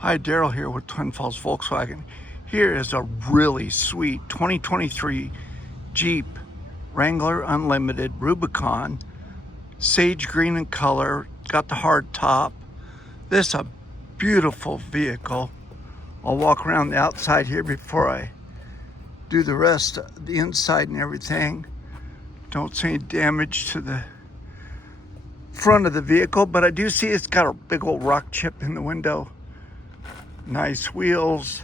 Hi, Darrell here with Twin Falls Volkswagen. Here is a really sweet 2023 Jeep Wrangler Unlimited Rubicon, sage green in color, got the hard top. This is a beautiful vehicle. I'll walk around the outside here before I do the rest, the inside and everything. Don't see any damage to the front of the vehicle, but I do see it's got a big old rock chip in the window. Nice wheels.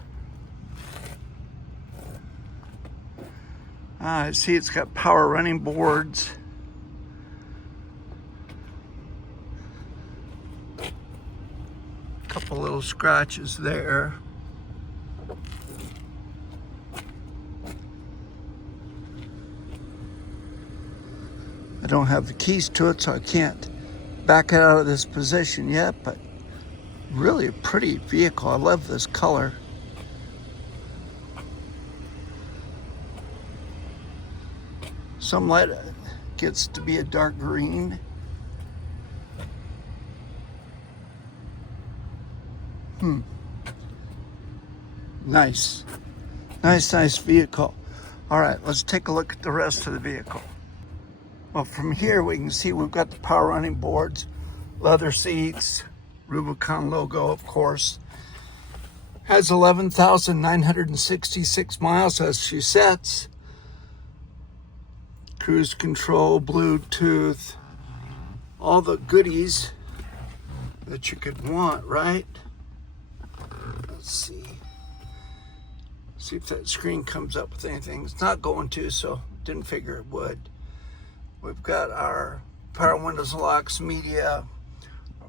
I see it's got power running boards. Couple little scratches there. I don't have the keys to it, so I can't back it out of this position yet, but really a pretty vehicle. I love this color. Some light gets to be a dark green. Nice. Nice vehicle. All right, let's take a look at the rest of the vehicle. Well, from here we can see we've got the power running boards, leather seats, Rubicon logo, of course. Has 11,966 miles as she sets. Cruise control, Bluetooth, all the goodies that you could want, right? Let's see. See if that screen comes up with anything. It's not going to, so didn't figure it would. We've got our power windows, locks, media,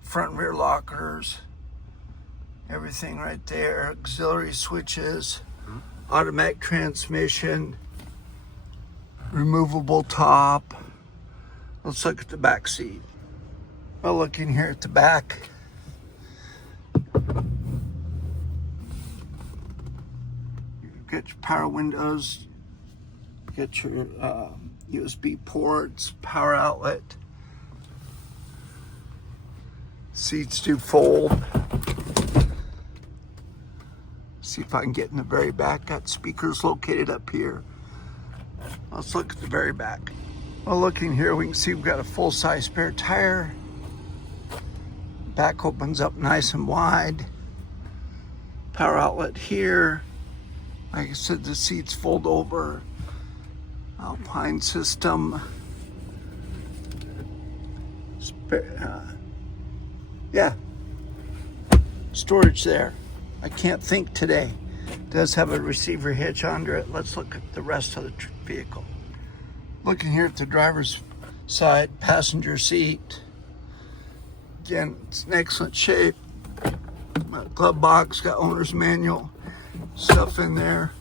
front and rear lockers, everything right there, auxiliary switches, automatic transmission, removable top. Let's look at the back seat. Well, looking here at the back, you get your power windows, get your USB ports, power outlet. Seats do fold. See if I can get in the very back. Got speakers located up here. Let's look at the very back. Well, looking here, we can see we've got a full-size spare tire. Back opens up nice and wide. Power outlet here. Like I said, the seats fold over. Alpine system. Yeah, storage there. I can't think today. It does have a receiver hitch under it. Let's look at the rest of the vehicle. Looking here at the driver's side, passenger seat. Again, it's in excellent shape. Glove box, got owner's manual, stuff in there.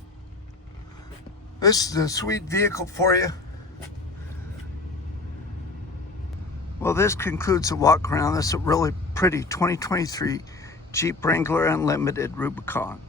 This is a sweet vehicle for you. Well, this concludes the walk around. This is a really pretty 2023 Jeep Wrangler Unlimited Rubicon.